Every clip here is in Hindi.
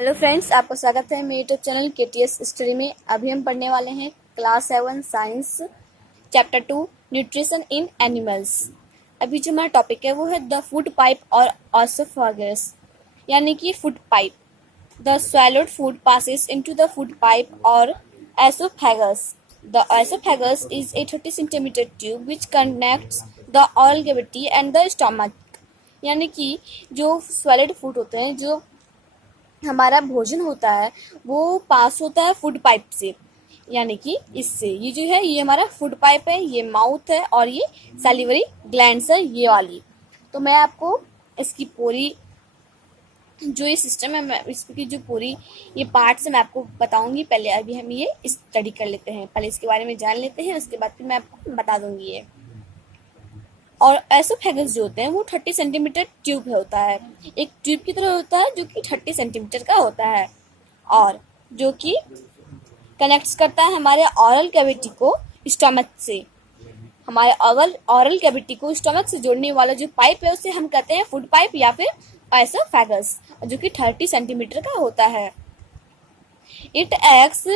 हेलो फ्रेंड्स, आपका स्वागत है मेरे यूट्यूब चैनल केटीएस स्टडी में। अभी हम पढ़ने वाले हैं class 7 science chapter 2 nutrition in animals. अभी जो हमारा टॉपिक है वो है द फूड पाइप और ऑसोफेगस, यानी कि food pipe. The swallowed food passes into the food pipe or esophagus. The esophagus is a 30 centimeter tube which connects the oral cavity and the stomach. यानी कि जो swallowed food होते हैं, जो हमारा भोजन होता है वो पास होता है फूड पाइप से, यानी कि इससे ये जो है ये हमारा फूड पाइप है, ये माउथ है और ये सैलिवरी ग्लैंड्स है ये वाली। तो मैं आपको इसकी पूरी जो ये सिस्टम है, मैं इसकी जो पूरी ये पार्ट्स है मैं आपको बताऊंगी। पहले अभी हम ये स्टडी कर लेते हैं, पहले इसके बारे में जान लेते हैं, उसके बाद फिर मैं आपको बता दूंगी ये। और एसोफेगस जो होते हैं वो 30 सेंटीमीटर ट्यूब होता है, एक ट्यूब की तरह होता है जो कि 30 सेंटीमीटर का होता है और जो कि कनेक्ट्स करता है हमारे ऑरल कैविटी को स्टमक से। हमारे ऑरल कैविटी को स्टमक से जोड़ने वाला जो पाइप है उसे हम कहते हैं फूड पाइप या फिर एसोफेगस, जो कि 30 सेंटीमीटर का होता है। It acts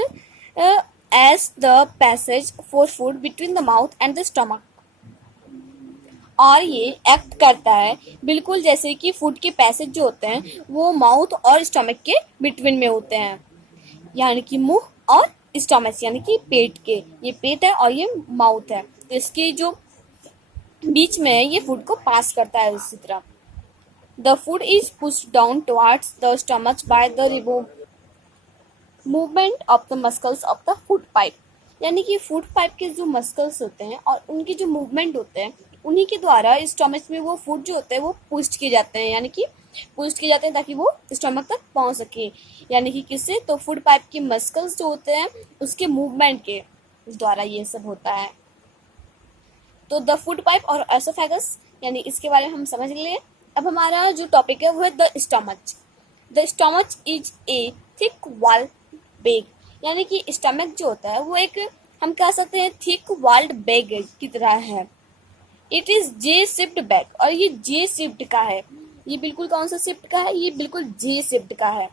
as the passage for food between the mouth and the stomach, और ये एक्ट करता है बिल्कुल जैसे कि फूड के पैसेज जो होते हैं वो माउथ और स्टमक के बिटवीन में होते हैं, यानी कि मुंह और स्टमक, यानी कि पेट के, ये पेट है और ये माउथ है, तो इसके जो बीच में है ये फूड को पास करता है उसी तरह। The food is pushed down towards the stomach by the movement of the muscles of the food pipe, यानी कि फूड पाइप के जो मस्कल्स होते हैं और उनके जो मूवमेंट होते हैं उन्हीं के द्वारा स्टमक में वो फूड जो होते हैं वो पुश किए जाते हैं, यानी कि पुश किए जाते हैं ताकि वो स्टमक तक पहुंच सके। यानी कि किससे? तो फूड पाइप के मस्कल्स जो होते हैं उसके मूवमेंट के द्वारा ये सब होता है। तो द फूड पाइप और एसोफेगस, यानी इसके बारे में हम समझ लिए। अब हमारा जो टॉपिक है वो है the stomach. The stomach is a thick wall bag, यानी कि स्टमक जो होता है वो एक, हम कह सकते हैं, थिक वॉल्ड बैग की तरह है। It is J shift bag, और ये जे शिफ्ट का है। ये बिल्कुल कौन सा शिफ्ट का है? ये बिल्कुल जे शिफ्ट का है।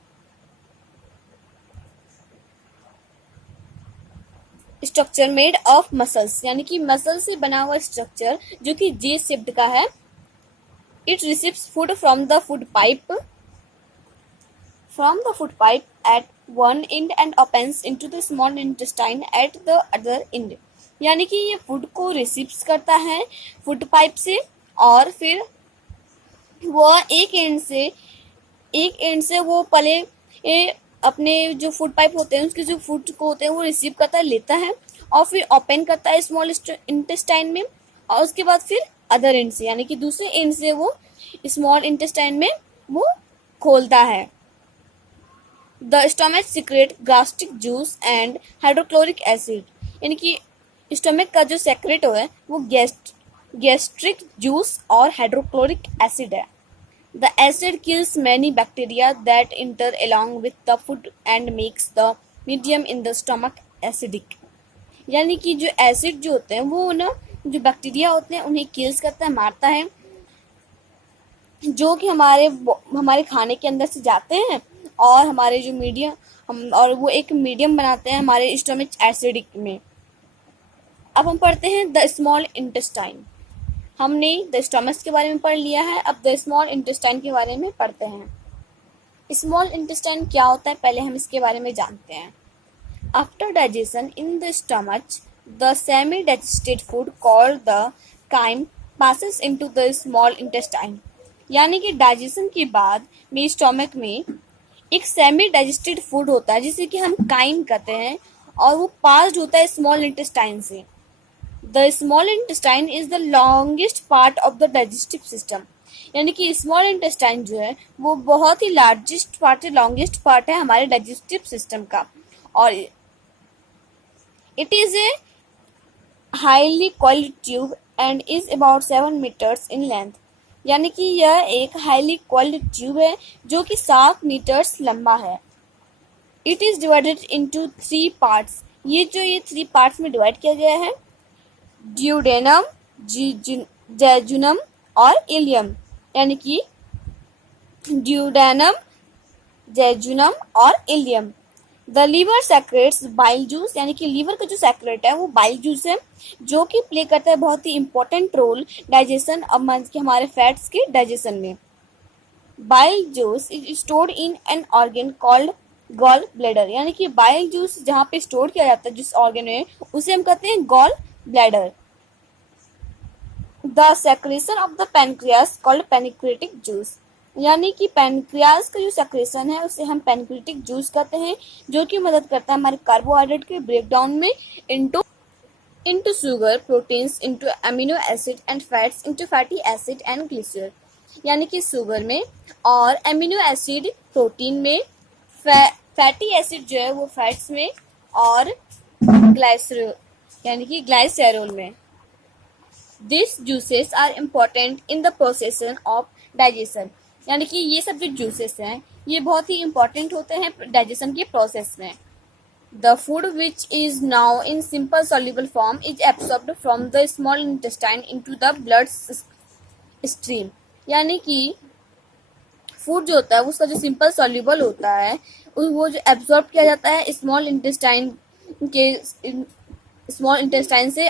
स्ट्रक्चर मेड ऑफ मसल्स, यानी कि मसल से बना हुआ स्ट्रक्चर जो कि जे शिफ्ट का है। It receives food from the food pipe at one end and opens into the small intestine at the other end, यानी कि ये फूड को रिसीव्स करता है फूड पाइप से और फिर वह एक एंड से वो पहले अपने जो फूड पाइप होते हैं उसके जो फूड को होते हैं वो रिसीव करता है, लेता है और फिर ओपन करता है स्मॉल इंटेस्टाइन में, और उसके बाद फिर अदर एंड से, यानी कि दूसरे एंड से वो स्मॉल इंटेस्टाइन में वो खोलता है। The stomach secret gastric juice and hydrochloric acid, यानी कि स्टमक का जो सेक्रेट है वो गैस्ट्रिक जूस और हाइड्रोक्लोरिक एसिड है। The acid kills many bacteria that inter along with the food and makes the medium in the stomach acidic, यानी कि जो एसिड जो होते हैं वो ना जो बैक्टीरिया होते हैं उन्हें किल्स करता है, मारता है, जो कि हमारे खाने के अंदर से जाते हैं और हमारे जो मीडियम और वो एक मीडियम बनाते हैं हमारे स्टमक एसिडिक में। अब हम पढ़ते हैं द स्मॉल इंटेस्टाइन। हमने द स्टमक के बारे में पढ़ लिया है, अब द स्मॉल इंटेस्टाइन के बारे में पढ़ते हैं। स्मॉल इंटेस्टाइन क्या होता है पहले हम इसके बारे में जानते हैं। After digestion in the stomach the semi digested food called the chyme passes into the small intestine, यानी कि डाइजेशन के बाद में स्टमक में एक सेमी डाइजेस्टेड फूड होता है जिसे कि हम काइम कहते हैं और वो पास्ड होता है स्मॉल इंटेस्टाइन से। The small intestine is the longest part of the digestive system, यानी कि स्मॉल इंटेस्टाइन जो है वो बहुत ही लार्जेस्ट पार्ट है, लॉन्गेस्ट पार्ट है हमारे डाइजेस्टिव सिस्टम का, और it is a highly coiled tube and is about 7 metres in length, यानी कि यह एक हाईली कॉइल्ड ट्यूब है जो कि 7 मीटर्स लंबा है। It is divided into 3 parts, ये 3 पार्ट्स में डिवाइड किया गया है, ड्यूडेनम, जेजुनम और इलियम, यानी कि ड्यूडेनम, जेजुनम और ileum. The liver secretes bile juice, यानी कि लीवर का जो सेक्रेट है वो बाइल जूस है, जो कि प्ले करता है बहुत ही इंपॉर्टेंट रोल डाइजेशन और हमारे फैट्स के डाइजेशन में। Bile juice is stored in an organ called gall bladder, यानी कि बाइल जूस जहाँ पे स्टोर किया जाता है जिस ऑर्गन में, उसे हम कहते हैं gall bladder. The secretion of the pancreas called pancreatic juice, यानी कि पैनक्रियास का जो सेक्रेशन है उसे हम पैनक्रियाटिक जूस कहते हैं, जो कि मदद करता है हमारे कार्बोहाइड्रेट के ब्रेकडाउन में into sugar, proteins into amino acid and fats into fatty acid and glycerol, यानी कि शुगर में और एमिनो एसिड प्रोटीन में, फैटी एसिड जो है वो फैट्स में और ग्लाइसरोल यानी कि ग्लाइसेरोल में। This juices are important in the procession of digestion, यानी कि ये सब जो जूसेस हैं ये बहुत ही इम्पोर्टेंट होते हैं डाइजेशन के प्रोसेस में। The food which is now in simple soluble form is absorbed from the small intestine into the blood stream, यानी कि फूड जो होता है उसका जो सिंपल सॉल्युबल होता है वो जो एब्जॉर्ब किया जाता है स्मॉल इंटेस्टाइन से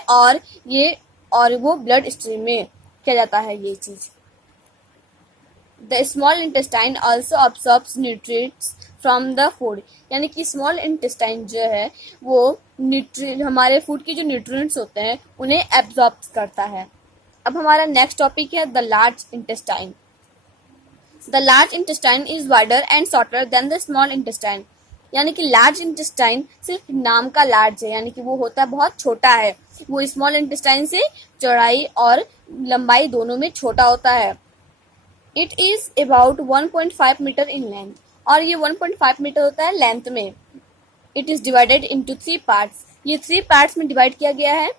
और वो ब्लड स्ट्रीम में किया जाता है ये चीज। The small intestine also absorbs nutrients from the food, यानी कि स्मॉल इंटेस्टाइन जो है वो हमारे फूड के जो न्यूट्रिएंट्स होते हैं उन्हें एब्जॉर्ब करता है। अब हमारा नेक्स्ट टॉपिक है the large intestine. The large intestine is wider and shorter than the small intestine, यानी कि लार्ज इंटेस्टाइन सिर्फ नाम का लार्ज है, यानी कि वो होता है बहुत छोटा है, वो स्मॉल इंटेस्टाइन से चौड़ाई और लंबाई दोनों में छोटा होता है। It is about 1.5 metre in length, और ये 1.5 मीटर होता है लेंथ में। It is divided into 3 parts, ये 3 पार्ट्स में डिवाइड किया गया है,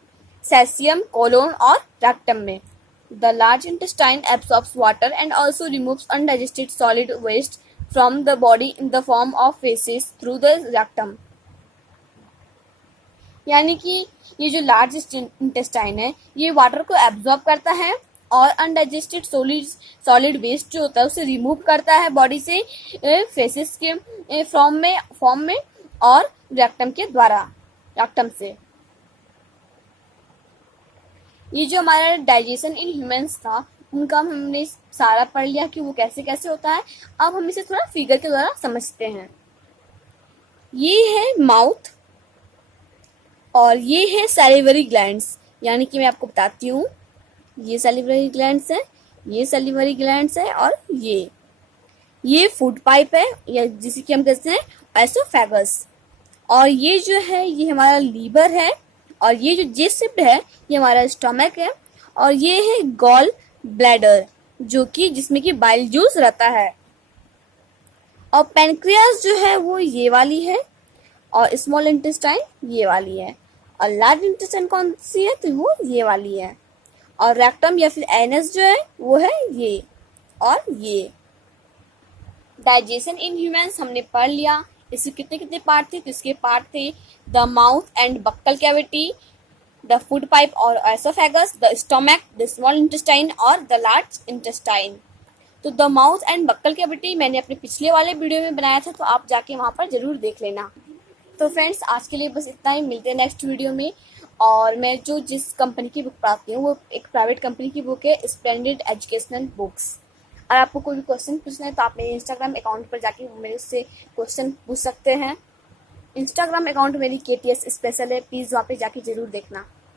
सेसियम, कोलोन और रेक्टम में। The large intestine absorbs water and also removes undigested solid waste from the body in the form of faeces through the rectum, यानी कि ये जो लार्ज इंटेस्टाइन है ये वाटर को एब्जॉर्ब करता है और अनडाइजेस्टेड सॉलिड वेस्ट जो होता है उसे रिमूव करता है बॉडी से फेसेस के फॉर्म में और रेक्टम से। ये जो हमारा डाइजेशन इन ह्यूमंस था उनका हमने सारा पढ़ लिया कि वो कैसे कैसे होता है। अब हम इसे थोड़ा फिगर के द्वारा समझते हैं। ये है माउथ और ये है सैलिवरी ग्लैंड्स, यानी कि मैं आपको बताती हूँ, ये सैलिवरी ग्लैंड्स है, ये सैलिवरी ग्लैंड्स है और ये फूड पाइप है या जिसे कि हम कहते हैं एसोफेगस, और ये जो है ये हमारा लीवर है, और ये जो जिस्म है ये हमारा स्टमक है, और ये है गॉल ब्लैडर जो कि जिसमें कि बाइल जूस रहता है, और पैनक्रियास जो है वो ये वाली है, और स्मॉल इंटेस्टाइन ये वाली है, और लार्ज इंटेस्टाइन कौन सी है तो वो ये वाली है, और रेक्टम या फिर एनस जो है वो है ये और ये। डाइजेशन इन ह्यूमंस हमने पढ़ लिया। इसके कितने कितने पार्ट थे, तो इसके पार्ट थे the mouth and buccal cavity, the food pipe और oesophagus, the stomach, the small intestine और द लार्ज इंटेस्टाइन। तो the mouth and buccal cavity मैंने अपने पिछले वाले वीडियो में बनाया था, तो आप जाके वहां पर जरूर देख लेना। तो फ्रेंड्स आज के लिए बस इतना ही, मिलते हैं नेक्स्ट वीडियो में। और मैं जिस कंपनी की बुक पढ़ाती हूँ वो एक प्राइवेट कंपनी की बुक है, स्प्लेंडेड एजुकेशनल बुक्स। अगर आपको कोई भी क्वेश्चन पूछना है तो आप मेरे इंस्टाग्राम अकाउंट पर जाके मेरे से क्वेश्चन पूछ सकते हैं। इंस्टाग्राम अकाउंट मेरी KTS स्पेशल है, प्लीज़ वहाँ पे जाके जरूर देखना।